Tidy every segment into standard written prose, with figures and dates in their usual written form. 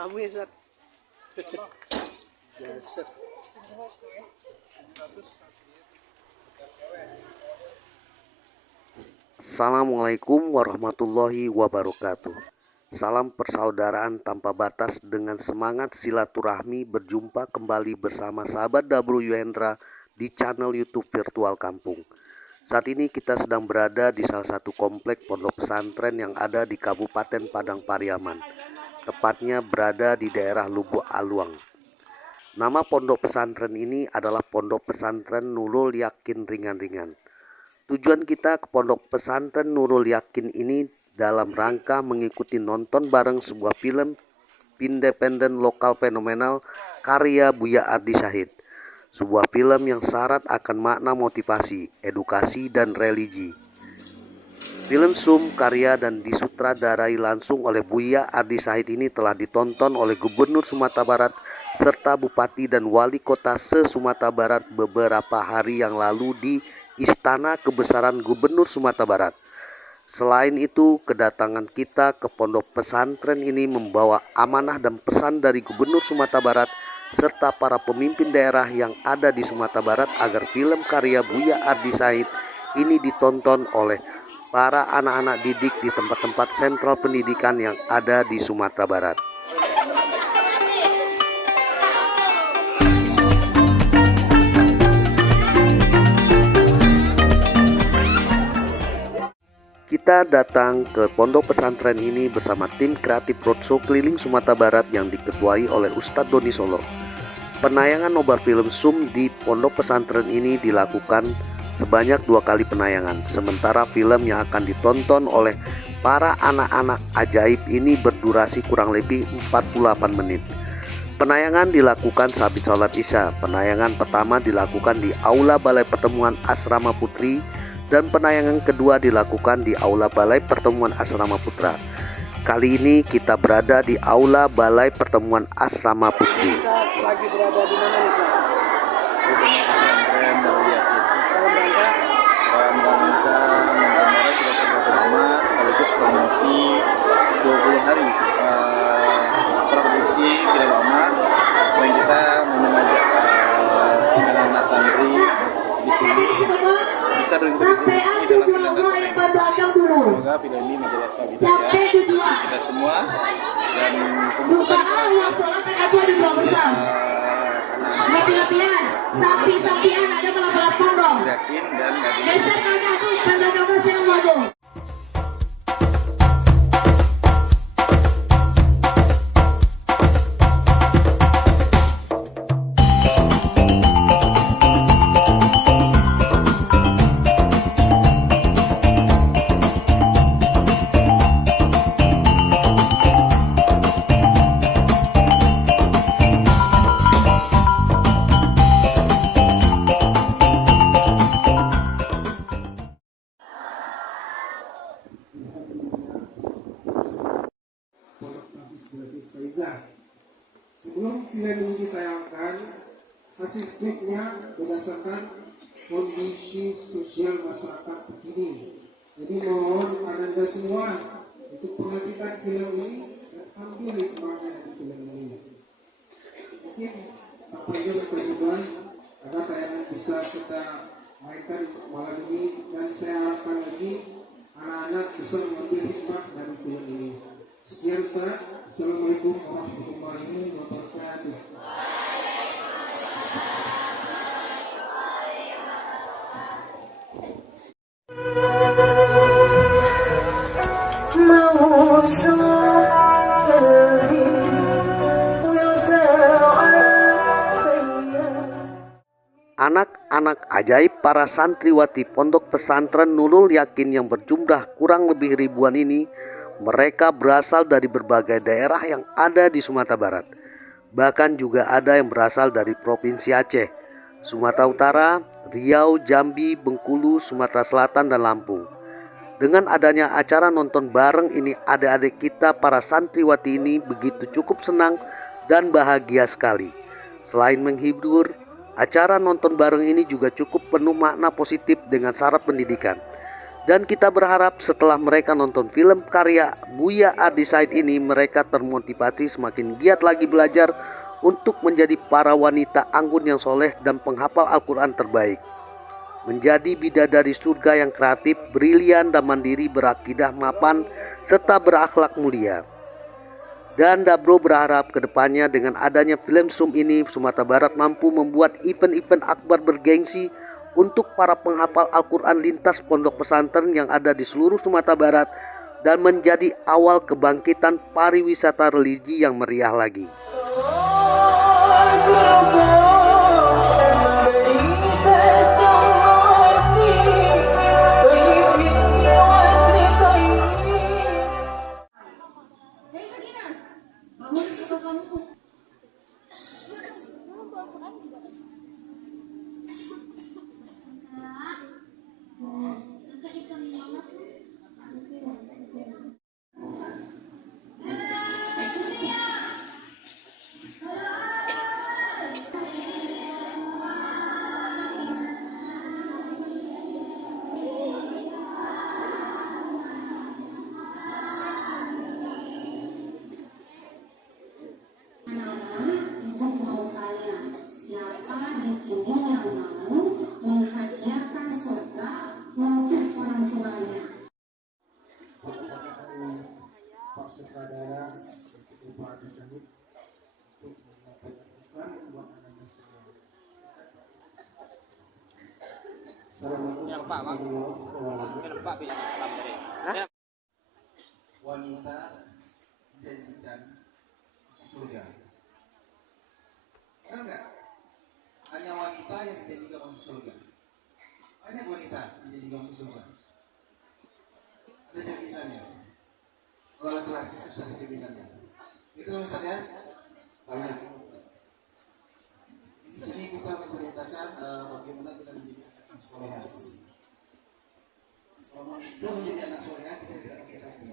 Amin, Zat. Jasad. Assalamualaikum warahmatullahi wabarakatuh. Salam persaudaraan tanpa batas dengan semangat silaturahmi berjumpa kembali bersama sahabat Dabru Yuhendra di channel YouTube Virtual Kampung. Saat ini kita sedang berada di salah satu komplek pondok pesantren yang ada di Kabupaten Padang Pariaman. Tepatnya berada di daerah Lubuk Aluang. Nama pondok pesantren ini adalah Pondok Pesantren Nurul Yakin Ringan-Ringan. Tujuan kita ke Pondok Pesantren Nurul Yakin ini dalam rangka mengikuti nonton bareng sebuah film independen lokal fenomenal karya Buya Ardi Syahid. Sebuah film yang syarat akan makna motivasi, edukasi, dan religi. Film Sum karya dan disutradarai langsung oleh Buya Ardi Syahid ini telah ditonton oleh Gubernur Sumatera Barat serta Bupati dan Wali Kota se-Sumatera Barat beberapa hari yang lalu di Istana Kebesaran Gubernur Sumatera Barat. Selain itu, kedatangan kita ke pondok pesantren ini membawa amanah dan pesan dari Gubernur Sumatera Barat serta para pemimpin daerah yang ada di Sumatera Barat agar film karya Buya Ardi Syahid ini ditonton oleh para anak-anak didik di tempat-tempat sentral pendidikan yang ada di Sumatera Barat. Kita datang ke pondok pesantren ini bersama tim kreatif roadshow keliling Sumatera Barat yang diketuai oleh Ustadz Doni Solo. Penayangan nobar film Sum di pondok pesantren ini dilakukan sebanyak 2 kali penayangan, sementara film yang akan ditonton oleh para anak-anak ajaib ini berdurasi kurang lebih 48 menit. Penayangan dilakukan sehabis sholat Isya. Penayangan pertama dilakukan di Aula Balai Pertemuan Asrama Putri dan penayangan kedua dilakukan di Aula Balai Pertemuan Asrama Putra. Kali ini kita berada di Aula Balai Pertemuan Asrama Putri. Kita lagi berada di mana nih, Sir? Di Pondok Pesantren Nurul Yakin. Dalam rangka kemarin kita sempat lama sekaligus promosi 20 hari produksi film lama dan kita mengajak anak-anak santri di sini bisa berkontribusi dalam film tersebut. Semoga film ini menjadi asal kita semua dan pembukaan Lebih-lebihan, sapi-sapian ada balap-balap pondok. Yakin dan Geser kakak tuh, tanda-tanda yang maju. Sebelum film ini ditayangkan, hasil skripnya berdasarkan kondisi sosial masyarakat terkini. Jadi mohon Anda semua untuk perhatikan film ini dan ambil hikmahnya dari film ini. Mungkin tak perlu berkejuan agar tayangan bisa kita mainkan malam ini, dan saya harapkan lagi anak-anak bisa mengambil hikmah dari film ini. Sekian Ustaz. Assalamualaikum warahmatullahi wabarakatuh. Anak-anak ajaib para santriwati Pondok Pesantren Nurul Yakin yang berjumlah kurang lebih ribuan ini, mereka berasal dari berbagai daerah yang ada di Sumatera Barat. Bahkan juga ada yang berasal dari Provinsi Aceh, Sumatera Utara, Riau, Jambi, Bengkulu, Sumatera Selatan, dan Lampung. Dengan adanya acara nonton bareng ini, adik-adik kita para santriwati ini begitu cukup senang dan bahagia sekali. Selain menghibur, acara nonton bareng ini juga cukup penuh makna positif dengan syarat pendidikan. Dan kita berharap setelah mereka nonton film karya Buya Adi Said ini, mereka termotivasi semakin giat lagi belajar untuk menjadi para wanita anggun yang soleh dan penghafal Al-Quran terbaik. Menjadi bidadari surga yang kreatif, brilian dan mandiri, berakidah mapan, serta berakhlak mulia. Dan Dabro berharap kedepannya dengan adanya film Zoom ini, Sumatera Barat mampu membuat event-event akbar bergengsi untuk para penghafal Al-Quran lintas pondok pesantren yang ada di seluruh Sumatera Barat dan menjadi awal kebangkitan pariwisata religi yang meriah lagi. Pak Sutradara Pak tersebut untuk menyampaikan pesan buat anda semua. Assalamualaikum warahmatullahi wabarakatuh. Wanita dijanjikan surga. Benar nggak? Hanya wanita yang dijanjikan masuk surga. Banyak wanita dijanjikan masuk surga. Ada jaminannya. Kalau laki-laki susah jaminannya. Itu Ustaz ya? Banyak. Di sini kita menceritakan bagaimana kita menjadi anak soleha. Kalau itu menjadi anak soleha, kita tidak pakai lagi.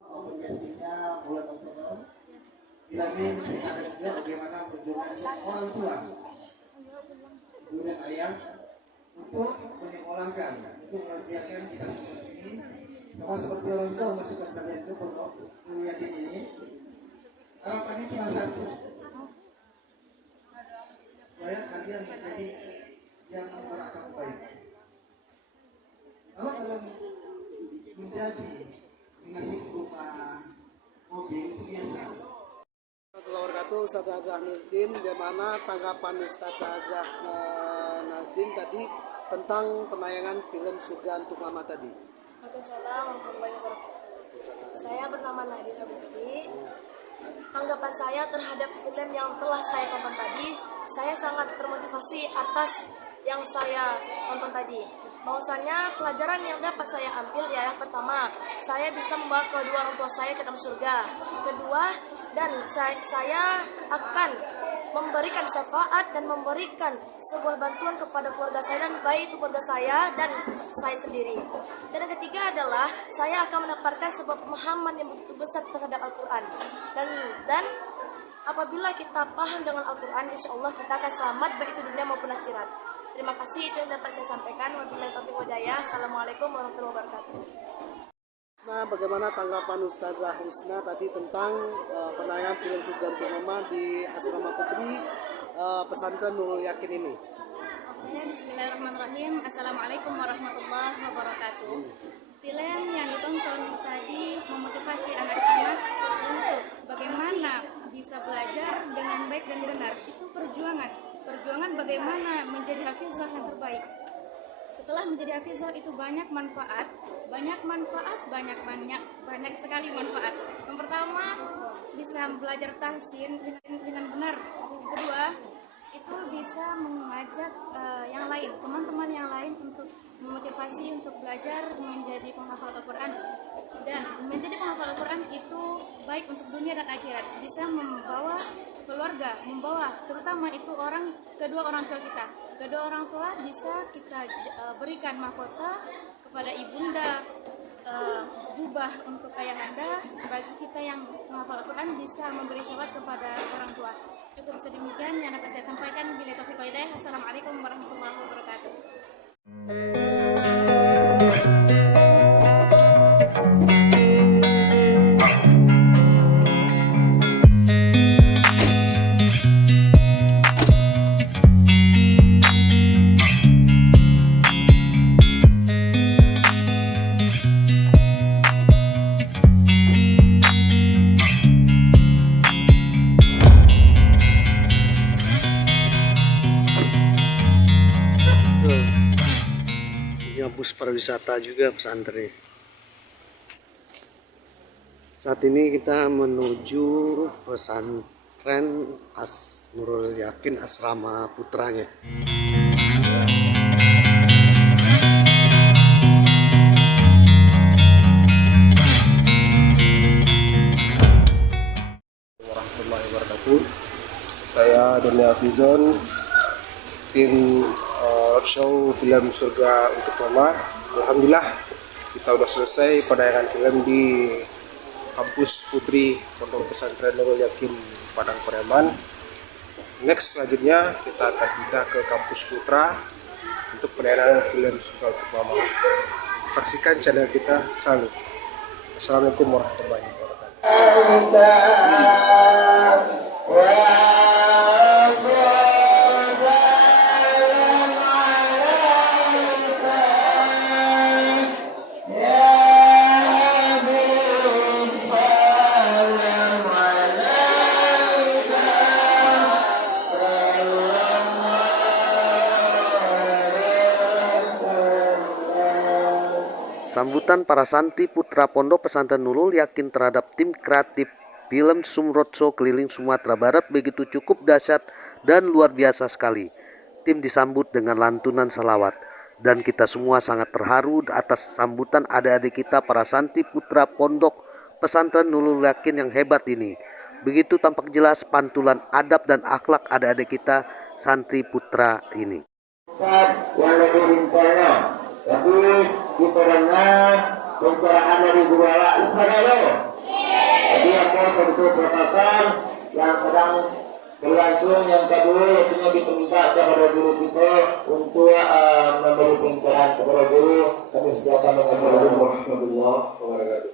Operasinya bulan Oktober. Bila ini menceritakan juga bagaimana perjuangan seorang tua, ibu dan ayah, untuk menyekolahkan, untuk mengajarkan kita semua di sini. Sama seperti orang tua memasukkan kalian itu pondok Nurul Yakin ini, harapannya cuma satu, supaya kalian menjadi yang berakal baik. Kalau kalian menjadi ngasih rumah mobil itu biasa. Wabarakatuh, Ustaz Azah Nurdin. Bagaimana tanggapan Ustaz Azah Nurdin tadi tentang penayangan film Surga Untuk Mama tadi? Assalamualaikum warahmatullahi wabarakatuh. Saya bernama Nadine Agusti. Tanggapan saya terhadap film yang telah saya tonton tadi, saya sangat termotivasi atas yang saya tonton tadi. Bahwasanya pelajaran yang dapat saya ambil ya, yang pertama, saya bisa membawa kedua orang tua saya ke dalam surga. Kedua, dan saya akan memberikan syafaat dan memberikan sebuah bantuan kepada keluarga saya, dan baik itu keluarga saya dan saya sendiri. Dan yang ketiga adalah saya akan mendapatkan sebuah pemahaman yang begitu besar terhadap Al-Quran. Dan apabila kita paham dengan Al-Quran, insya Allah kita akan selamat baik itu dunia maupun akhirat. Terima kasih, itu yang dapat saya sampaikan. Wabillahi taufiq wal hidayah. Assalamualaikum warahmatullahi wabarakatuh. Nah, bagaimana tanggapan Ustazah Husna tadi tentang penayangan film Surga Untuk Mama di Asrama Putri Pesantren Nurul Yakin ini? Oke, bismillahirrahmanirrahim. Assalamualaikum warahmatullahi wabarakatuh. Film yang ditonton tadi memotivasi anak-anak untuk bagaimana bisa belajar dengan baik dan benar. Itu perjuangan bagaimana menjadi hafizah yang terbaik. Setelah menjadi hafizah itu banyak sekali manfaat. Yang pertama, bisa belajar tahsin dengan benar. Yang kedua, itu bisa mengajak yang lain, teman-teman yang lain untuk memotivasi untuk belajar menjadi penghafal Al-Quran. Dan menjadi penghafal Al-Quran itu baik untuk dunia dan akhirat. Bisa membawa keluarga, terutama itu kedua orang tua kita. Kedua orang tua bisa kita berikan mahkota kepada ibunda, jubah untuk ayahanda. Bagi kita yang menghafal Al-Quran bisa memberi syafaat kepada orang tua. Cukup sedemikian yang dapat saya sampaikan. Bila taufiq wal hidayah. Assalamualaikum warahmatullahi wabarakatuh. pariwisata juga pesantren. Saat ini kita menuju pesantren Nurul Yakin asrama putranya. Warahmatullahi wabarakatuh. Saya Doni Afizon, tim roadshow film Surga untuk Mama. Alhamdulillah kita sudah selesai penayangan film di kampus Putri Pondok Pesantren Nurul Yakin Padang Pariaman. Next selanjutnya kita akan pindah ke kampus Putra untuk penayangan film Surga untuk Mama. Saksikan channel kita selalu. Assalamualaikum warahmatullahi wabarakatuh. Sambutan para santri putra Pondok Pesantren Nurul Yakin terhadap tim kreatif film Sumrotso keliling Sumatera Barat begitu cukup dahsyat dan luar biasa sekali. Tim disambut dengan lantunan salawat dan kita semua sangat terharu atas sambutan adik-adik kita para santri putra Pondok Pesantren Nurul Yakin yang hebat ini. Begitu tampak jelas pantulan adab dan akhlak adik-adik kita santri putra ini. Tapi kita dengar pencerahan dari gurala Ismail. Jadi aku sebetulnya protokol yang sedang berlangsung yang kedua yaitu diminta kepada guru kita untuk memberi pencerahan kepada guru. Kami silakan dengan Assalamualaikum warahmatullahi wabarakatuh.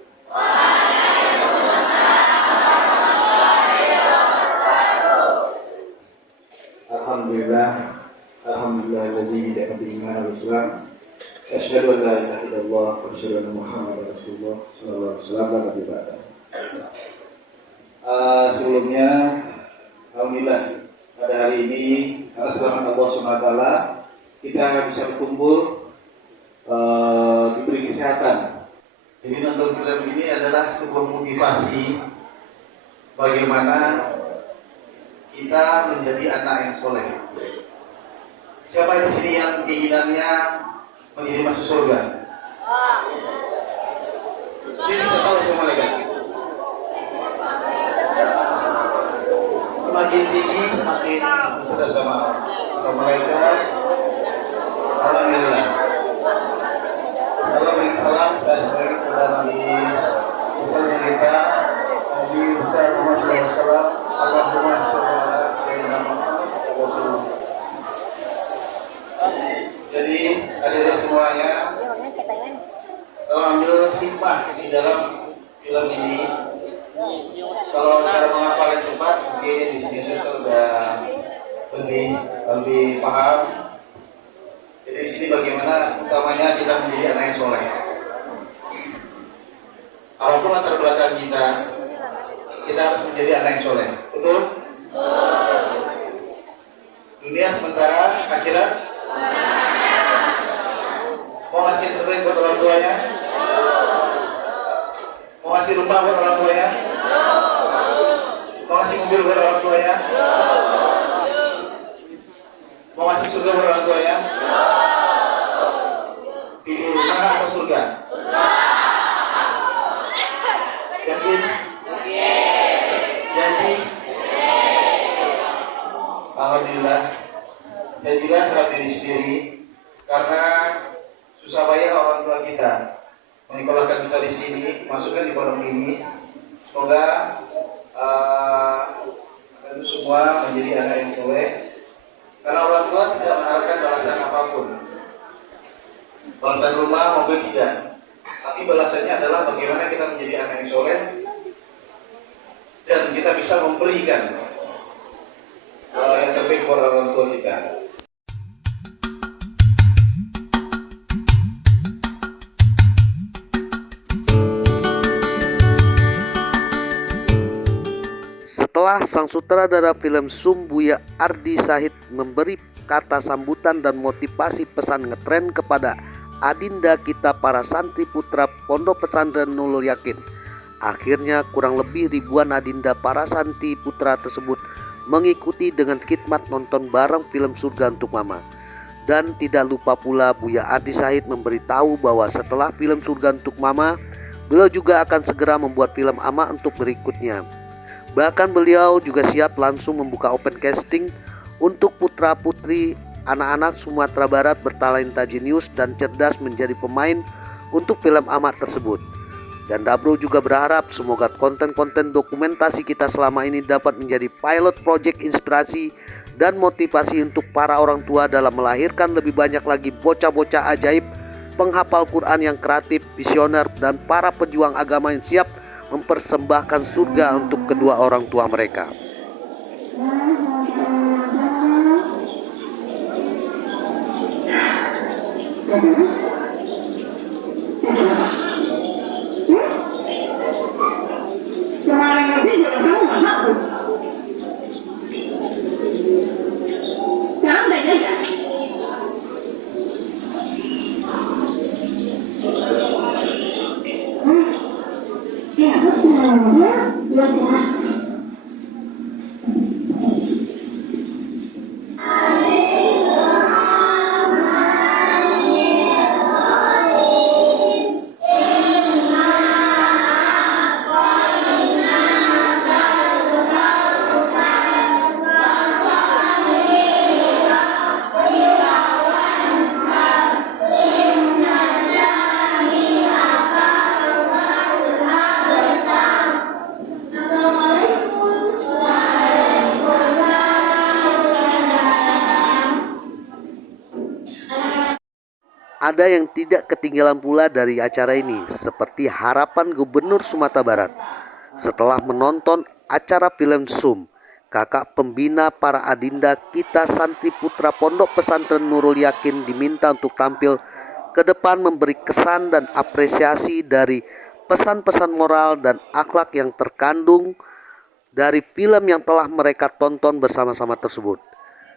Alhamdulillah, alhamdulillahilladzi bini'matihi al-Islam. Asyhadu an la ilaha illallah wa asyhadu anna Muhammadar Rasulullah sallallahu alaihi wasallam. Sebelumnya alhamdulillah pada hari ini atas rahmat Allah SWT kita bisa berkumpul, diberi kesehatan. Jadi nonton film ini adalah sebuah motivasi bagaimana kita menjadi anak yang soleh. Siapa di sini yang keinginannya menjadi masuk surga? Ini kita tahu semua malaikat. Semakin tinggi semakin sudah sama malaikat. Alhamdulillah. Salam saya beri kepada Nabi besarnya kita Nabi besar Muhammad SAW. Allahumma sholli ala sayyidina Muhammad. Jadi hadirin semuanya, kalau ambil hikmah di dalam film ini, kalau cara menghafalnya cepat, mungkin di sini saya sudah lebih paham. Jadi di sini bagaimana utamanya kita menjadi anak yang soleh. Apapun latar belakang kita harus menjadi anak yang soleh. Betul? Dunia sementara, akhirat. Mau ngasih terbaik buat orang tuanya? Mau ngasih rumah buat orang tuanya? Mau ngasih mobil buat orang tuanya? Mau ngasih surga buat orang tuanya? Pilih rumah atau surga? Yakin? Janji? Alhamdulillah. Dan juga terhadap diri sendiri, karena susah payah orang tua kita menyekolahkan kita di sini, masukkan di pondok ini. Semoga tentu semua menjadi anak yang soleh, karena orang tua tidak mengharapkan balasan apapun. Balasan rumah, mobil tidak, tapi balasannya adalah bagaimana kita menjadi anak yang soleh dan kita bisa memberikan yang terbaik kepada orang tua kita. Setelah sang sutradara film Sum Buya Ardi Sahid memberi kata sambutan dan motivasi pesan ngetren kepada adinda kita para santri putra Pondok Pesantren Nurul Yakin. Akhirnya kurang lebih ribuan adinda para santri putra tersebut mengikuti dengan khidmat nonton bareng film Surga Untuk Mama. Dan tidak lupa pula Buya Ardi Said memberitahu bahwa setelah film Surga Untuk Mama, beliau juga akan segera membuat film Ama untuk berikutnya. Bahkan beliau juga siap langsung membuka open casting untuk putra-putri anak-anak Sumatera Barat bertalenta jenius dan cerdas menjadi pemain untuk film Ama tersebut. Dan Dabro juga berharap semoga konten-konten dokumentasi kita selama ini dapat menjadi pilot project inspirasi dan motivasi untuk para orang tua dalam melahirkan lebih banyak lagi bocah-bocah ajaib, penghafal Quran yang kreatif, visioner, dan para pejuang agama yang siap mempersembahkan surga untuk kedua orang tua mereka. Ada yang tidak ketinggalan pula dari acara ini, seperti harapan Gubernur Sumatera Barat. Setelah menonton acara film SUM, kakak pembina para adinda kita santri putra Pondok Pesantren Nurul Yakin diminta untuk tampil ke depan memberi kesan dan apresiasi dari pesan-pesan moral dan akhlak yang terkandung dari film yang telah mereka tonton bersama-sama tersebut.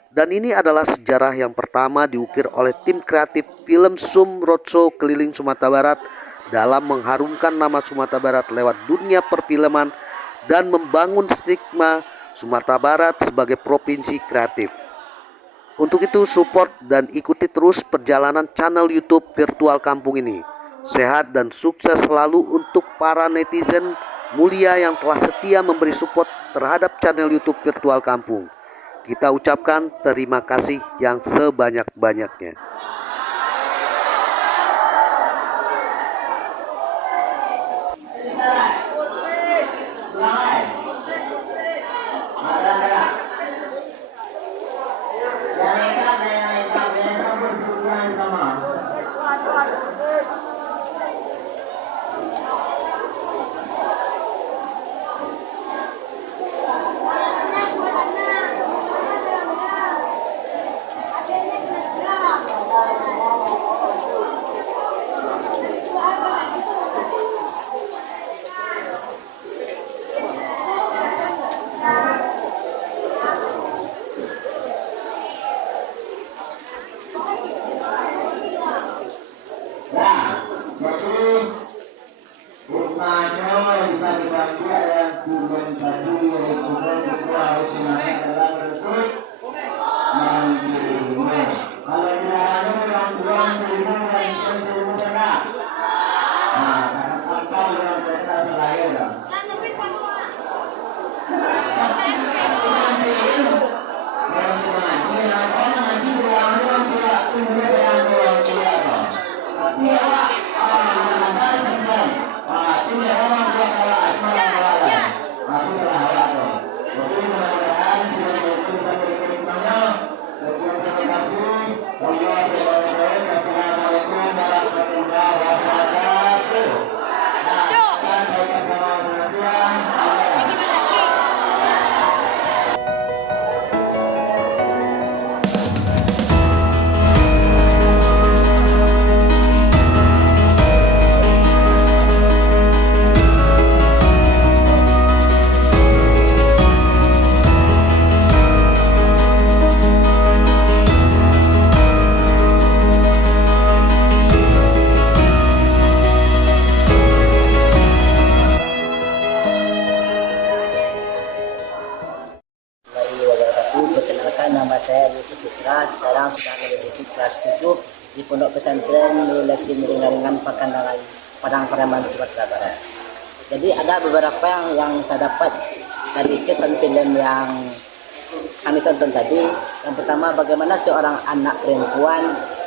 Dan ini adalah sejarah yang pertama diukir oleh tim kreatif film SUM Roadshow keliling Sumatera Barat dalam mengharumkan nama Sumatera Barat lewat dunia perfilman dan membangun stigma Sumatera Barat sebagai provinsi kreatif. Untuk itu support dan ikuti terus perjalanan channel YouTube Virtual Kampung ini. Sehat dan sukses selalu untuk para netizen mulia yang telah setia memberi support terhadap channel YouTube Virtual Kampung. Kita ucapkan terima kasih yang sebanyak-banyaknya. Nurulakin Ringan Padang Pariaman Sumatera Barat. Jadi ada beberapa yang saya dapat dari kesan film yang kami tonton tadi. Yang pertama, bagaimana seorang anak perempuan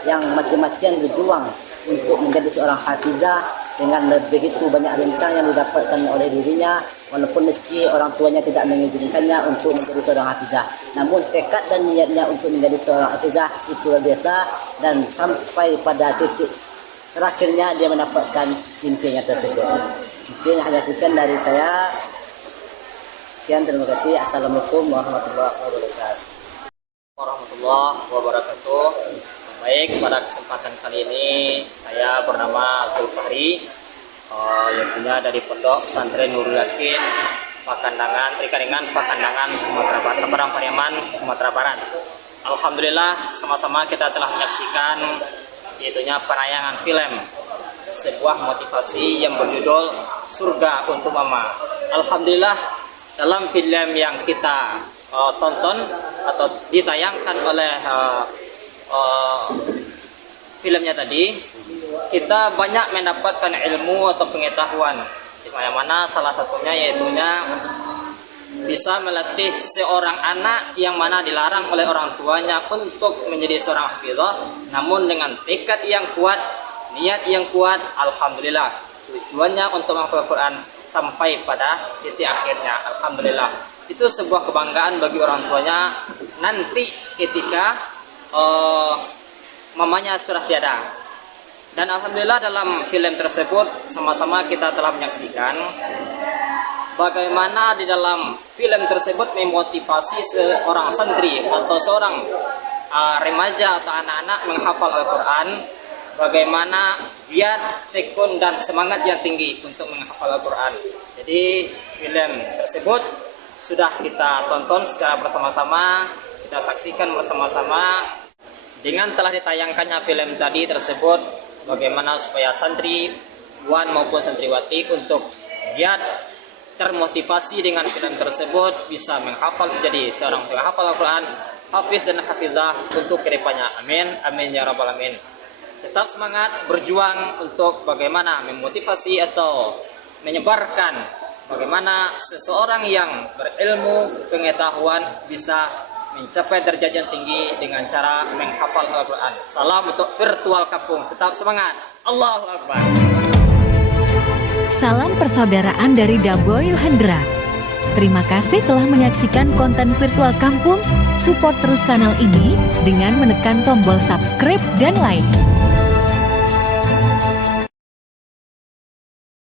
yang mati-matian berjuang untuk menjadi seorang hafizah dengan begitu banyak rintang yang didapatkan oleh dirinya, walaupun meski orang tuanya tidak mengizinkannya untuk menjadi seorang hafizah. Namun tekad dan niatnya untuk menjadi seorang hafizah itu luar biasa, dan sampai pada titik terakhirnya dia mendapatkan mimpinya tersebut. Mungkin hanya sekian dari saya. Sekian, terima kasih. Assalamualaikum warahmatullahi wabarakatuh. Warahmatullahi wabarakatuh. Baik, pada kesempatan kali ini saya bernama Zulfahri, yang punya dari Pondok Pesantren Nurul Yakin Pakandangan, Rikaringan Pakandangan Sumatera Barat, Padang Pariaman Sumatera Barat. Alhamdulillah, sama-sama kita telah menyaksikan yaitunya penayangan film sebuah motivasi yang berjudul Surga untuk Mama. Alhamdulillah, dalam film yang kita tonton atau ditayangkan oleh filmnya tadi, kita banyak mendapatkan ilmu atau pengetahuan, di mana salah satunya yaitunya bisa melatih seorang anak yang mana dilarang oleh orang tuanya untuk menjadi seorang hafizah, namun dengan tekad yang kuat, niat yang kuat, alhamdulillah tujuannya untuk menghafal Quran sampai pada titik akhirnya. Alhamdulillah, itu sebuah kebanggaan bagi orang tuanya nanti ketika mamanya sudah tiada. Dan alhamdulillah dalam film tersebut sama-sama kita telah menyaksikan bagaimana di dalam film tersebut memotivasi seorang santri atau seorang remaja atau anak-anak menghafal Al-Quran, bagaimana giat, tekun dan semangat yang tinggi untuk menghafal Al-Quran. Jadi film tersebut sudah kita tonton secara bersama-sama, kita saksikan bersama-sama. Dengan telah ditayangkannya film tadi tersebut, bagaimana supaya santri Wan maupun santriwati untuk giat, termotivasi dengan film tersebut, bisa menghafal menjadi seorang penghafal Al-Quran, hafiz dan hafizah untuk kedepannya. Amin, amin ya rabbal alamin. Tetap semangat berjuang untuk bagaimana memotivasi atau menyebarkan bagaimana seseorang yang berilmu pengetahuan bisa mencapai derajat yang tinggi dengan cara menghafal Al-Quran. Salam untuk virtual kampung. Tetap semangat. Allahu Akbar. Salam persaudaraan dari Daboy Hendra. Terima kasih telah menyaksikan konten virtual kampung. Support terus channel ini dengan menekan tombol subscribe dan like.